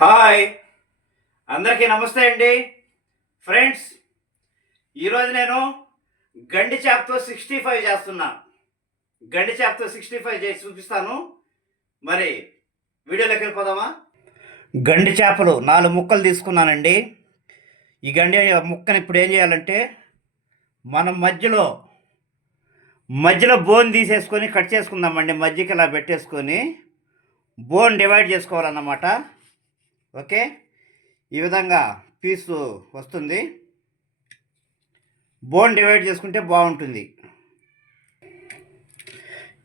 Hi, అందరికీ నమస్తే అండి. ఫ్రెండ్స్, ఈరోజు నేను గండి చేపతో 65 చేస్తున్నా. గండి చేపతో 65 చేసి చూపిస్తాను. మరి వీడియోలోకి వెళ్ళిపోదామా? గండి చేపలు 4 ముక్కలు తీసుకున్నానండి. ఈ గండి ముక్కని ఇప్పుడు ఏం చేయాలంటే మనం మధ్యలో మధ్యలో బోన్ తీసేసుకొని కట్ చేసుకుందామండి. మధ్యకి ఇలా పెట్టేసుకొని బోన్ డివైడ్ చేసుకోవాలన్నమాట. ఓకే, ఈ విధంగా పీసు వస్తుంది. బోన్ డివైడ్ చేసుకుంటే బాగుంటుంది.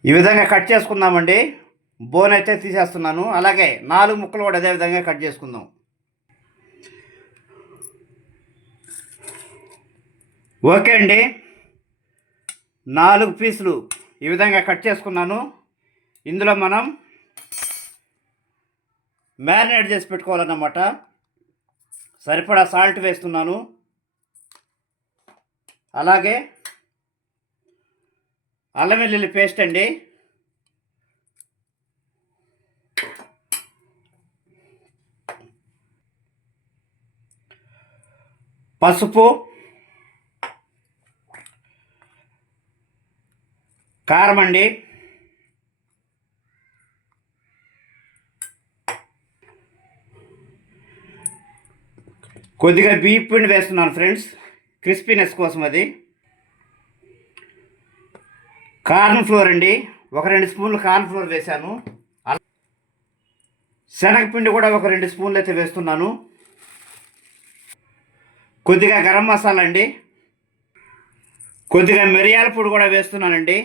ఈ విధంగా కట్ చేసుకుందామండి. బోన్ అయితే తీసేస్తున్నాను. అలాగే 4 ముక్కలు కూడా అదే విధంగా కట్ చేసుకుందాం. ఓకే అండి, 4 పీసులు ఈ విధంగా కట్ చేసుకున్నాను. ఇందులో మనం మ్యారినేట్ చేసి పెట్టుకోవాలన్నమాట. సరిపడా సాల్ట్ వేస్తున్నాను. అలాగే అల్లం వెల్లుల్లి పేస్ట్ అండి, పసుపు, కారం అండి, కొద్దిగా బియ్యం పిండి వేస్తున్నాను ఫ్రెండ్స్, క్రిస్పీనెస్ కోసం. అది కార్న్ ఫ్లోర్ అండి, 1-2 స్పూన్లు కార్న్ ఫ్లోర్ వేశాను. శనగపిండి కూడా 1-2 స్పూన్లు అయితే వేస్తున్నాను. కొద్దిగా గరం మసాలా అండి, కొద్దిగా మిరియాల పొడి కూడా వేస్తున్నానండి.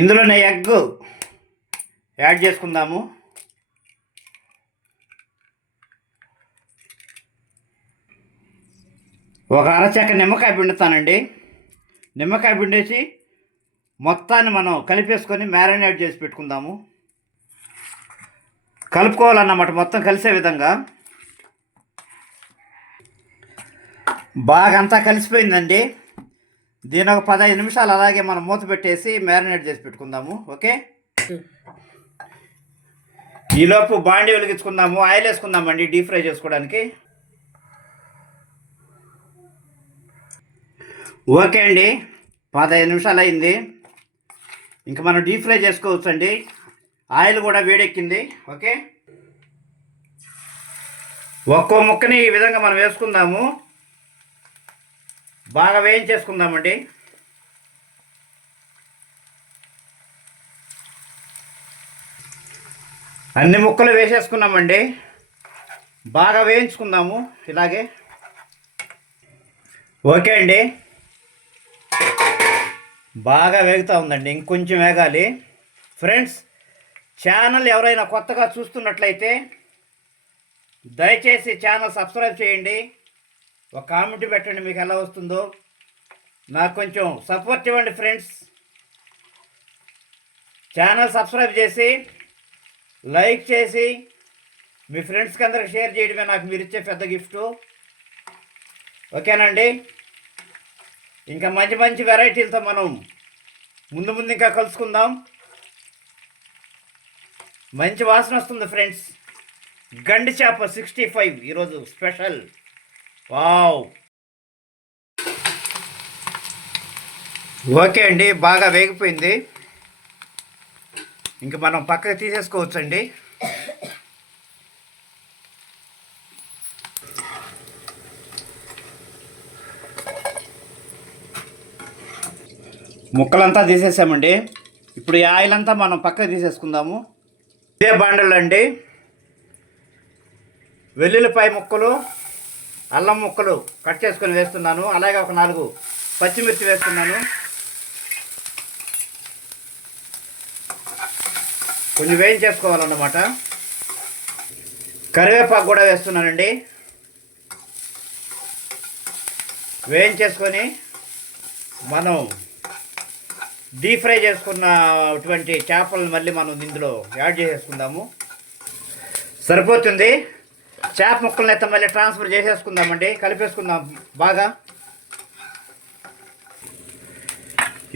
ఇందులోనే ఎగ్ యాడ్ చేసుకుందాము. ఒక అరచెక్క నిమ్మకాయ పిండుతానండి. నిమ్మకాయ పిండేసి మొత్తాన్ని మనం కలిపేసుకొని మ్యారినేట్ చేసి పెట్టుకుందాము. కలుపుకోవాలన్నమాట మొత్తం కలిసే విధంగా. బాగా అంతా కలిసిపోయిందండి. దీని ఒక 15 నిమిషాలు అలాగే మనం మూత పెట్టేసి మ్యారినేట్ చేసి పెట్టుకుందాము. ఓకే, ఈలోపు బాండి వెలిగించుకుందాము. ఆయిల్ వేసుకుందామండి డీప్ ఫ్రై చేసుకోవడానికి. ఓకే అండి, 15 నిమిషాలు అయింది. ఇంకా మనం డీప్ ఫ్రై చేసుకోవచ్చు అండి. ఆయిల్ కూడా వేడెక్కింది. ఓకే, ఒక్కో ముక్కని ఈ విధంగా మనం వేసుకుందాము. బాగా వేయించేసుకుందామండి. అన్ని ముక్కలు వేసేసుకున్నామండి. బాగా వేయించుకుందాము ఇలాగే. ఓకే అండి, బాగా వేగుతూ ఉందండి. ఇంకొంచెం వేగాలి. ఫ్రెండ్స్, ఛానల్ ఎవరైనా కొత్తగా చూస్తున్నట్లయితే దయచేసి ఛానల్ సబ్స్క్రైబ్ చేయండి. ఒక కామెంట్ పెట్టండి మీకు ఎలా వస్తుందో. నాకు కొంచెం సపోర్ట్ ఇవ్వండి ఫ్రెండ్స్. ఛానల్ సబ్స్క్రైబ్ చేసి లైక్ చేసి మీ ఫ్రెండ్స్కి అందరికి షేర్ చేయడమే నాకు మీరు ఇచ్చే పెద్ద గిఫ్ట్. ఓకేనండి, ఇంకా మంచి మంచి వెరైటీలతో మనం ముందు ఇంకా కలుసుకుందాం. మంచి వాసన వస్తుంది ఫ్రెండ్స్. గండి చేప 65 ఈరోజు స్పెషల్. వావ్, ఓకే అండి, బాగా వేగిపోయింది. ఇంకా మనం పక్కకి తీసేసుకోవచ్చండి. ముక్కలంతా తీసేసామండి. ఇప్పుడు ఈ ఆయిల్ అంతా మనం పక్కకి తీసేసుకుందాము. ఇదే బాండలు అండి, వెల్లుల్లిపాయ ముక్కలు, అల్లం ముక్కలు కట్ చేసుకొని వేస్తున్నాను. అలాగే ఒక 4 పచ్చిమిర్చి వేస్తున్నాను. కొంచెం వేయించేసుకోవాలన్నమాట. కరివేపాకు కూడా వేస్తున్నానండి. వేయించేసుకొని మనం డీప్ ఫ్రై చేసుకున్నటువంటి చేపలను మళ్ళీ మనం ఇందులో యాడ్ చేసేసుకుందాము. సరిపోతుంది. చేప ముక్కలను అయితే మళ్ళీ ట్రాన్స్ఫర్ చేసేసుకుందామండి. కలిపేసుకుందాం బాగా.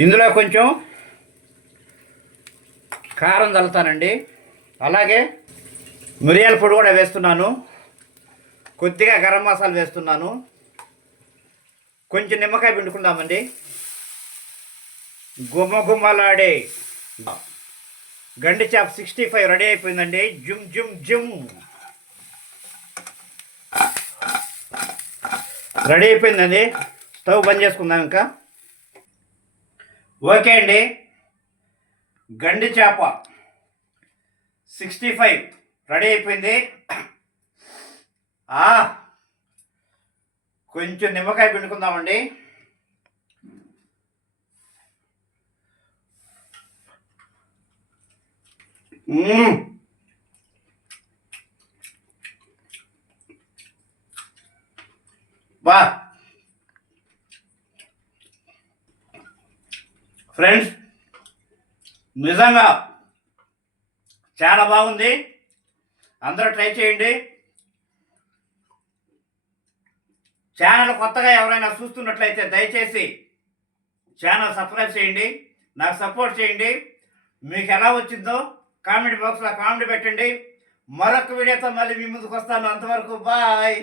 ఇందులో కొంచెం కారం చల్లుతానండి. అలాగే మిరియాల పొడి కూడా వేస్తున్నాను. కొద్దిగా గరం మసాలా వేస్తున్నాను. కొంచెం నిమ్మకాయ పిండుకుందామండి. గుమ్మలాడే గండి చేప 65 రెడీ అయిపోయిందండి. జుమ్ జుమ్ జుమ్ రెడీ అయిపోయిందండి. స్టవ్ బంద్ చేసుకుందాం ఇంకా. ఓకే అండి, గండి చేప 65 రెడీ అయిపోయింది. కొంచెం నిమ్మకాయ పిండుకుందామండి. బా ఫ్రెండ్స్, నిజంగా చాలా బాగుంది. అందరూ ట్రై చేయండి. ఛానల్ కొత్తగా ఎవరైనా చూస్తున్నట్లయితే దయచేసి ఛానల్ సబ్స్క్రైబ్ చేయండి, నాకు సపోర్ట్ చేయండి. మీకు ఎలా వచ్చిందో కామెంట్ బాక్స్లో కామెంట్ పెట్టండి. మరొక వీడియోతో మళ్ళీ మీ ముందుకు వస్తాను. అంతవరకు బాయ్.